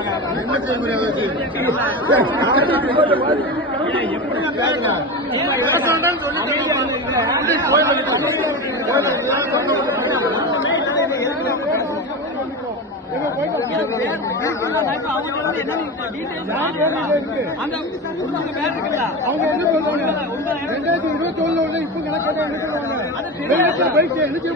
என்ன ரெண்டாயிரத்தி இருபத்தி ஒண்ணுல உள்ள இப்ப என்ன செய்ய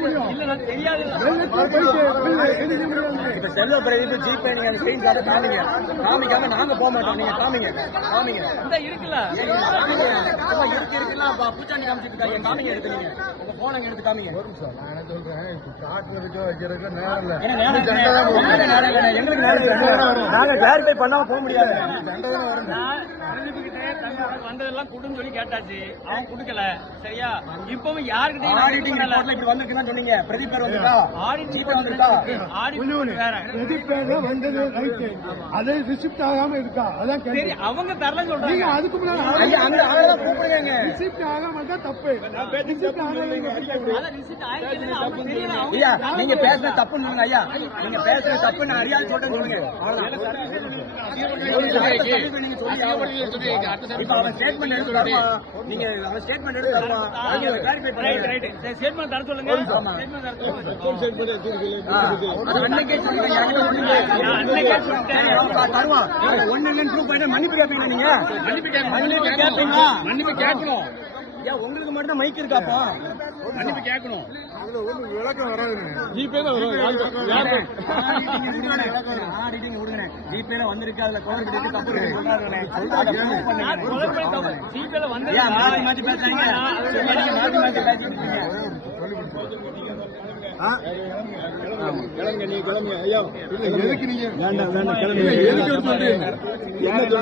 முடியும் இப்ப செல்வ பிறகு ஜிபே நீங்க ஸ்கிரீன் ஷாட்டை காமிங்க. காமிக்காம நாங்க போக மாட்டோம். நீங்க காமிங்க. காமிங்க. இருக்குல்ல காமிங்க. சும்மா இருக்கு இருக்குல்ல அப்ப பூச்சாண்டி காமிச்சிட்டு இருக்காங்க காமிங்க எடுத்து நீங்க உங்க போன் எடுத்து காமிங்க. நான் என்ன சொல்றேன்? காட்டுறதுக்கு வைக்கிறதுக்கு நேரம் இல்ல. நாங்க கிளாரிஃபை பண்ணாம போக முடியாது. வந்ததெல்லாம் குடுன்னு சொல்லி கேட்டாச்சு. அவன் குடுக்கல. சரியா? இப்பவும் யாருக்கிட்டையும் இப்படி வந்திருக்குன்னு சொன்னீங்க. பிரதீப் பேர் ஆடிட் ஆடிட் வேற. வந்தது. அது ரிசிப்ட் ஆகாம இருக்கா? அதான் சரி அவங்க தரலன்னு சொல்றாங்க. அதுக்கு ஐயா முன்னாடி அந்த ஆளதான் கூப்பிடுங்க. ரிசிப்ட் ஆகாம தான் தப்பு ஐயா நீங்க தப்புன்னு சொல்லுங்க ஐயா நீங்க பேசுறது தப்பு நான் அறியாது சொல்றேன்னு சொல்லுங்க. இப்ப அவன் ஸ்டேட்மெண்ட் எடுத்து நீங்க அவன் ஸ்டேட்மெண்ட் எடுத்து சரி statement தர சொல்லுங்க அன்னைக்கே சொல்லுங்க தருவான் ஒண்ணு இல்லைன்னு proof பண்ணிட்டு மன்னிப்பு கேட்பீங்க நீங்க மன்னிப்பு கேட்பீங்களா மன்னிப்பு கேட்கணும். உங்களுக்கு மட்டும் மைக் இருக்காப்பா? மன்னிப்பு கேட்கணும். விளக்கம் வராது ஜிபே தான் ஆடிட்டிங் விடுங்க ஜிபேல வந்திருக்கு அதுல கிட்ட தப்பு. ஜிபேல வந்து மாத்தி மாத்தி பேசுறீங்க? நீங்க மாத்தி மாத்தி பேசிட்டு கிளம்புங்க நீ கிளம்புங்க ஐயா எதுக்கு நீங்க வேண்டாம் வேண்டாம் கிளம்புங்க. எதுக்கு